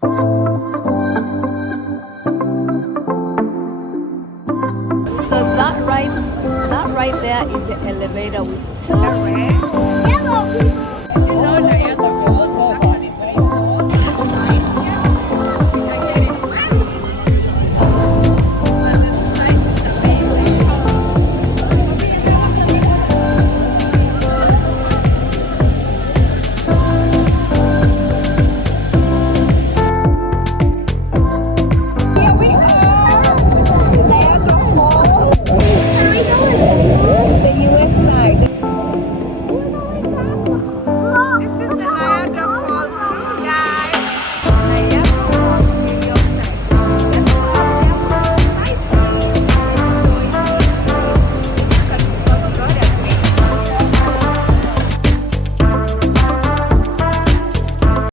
So that right there is the elevator with two. Hello, people.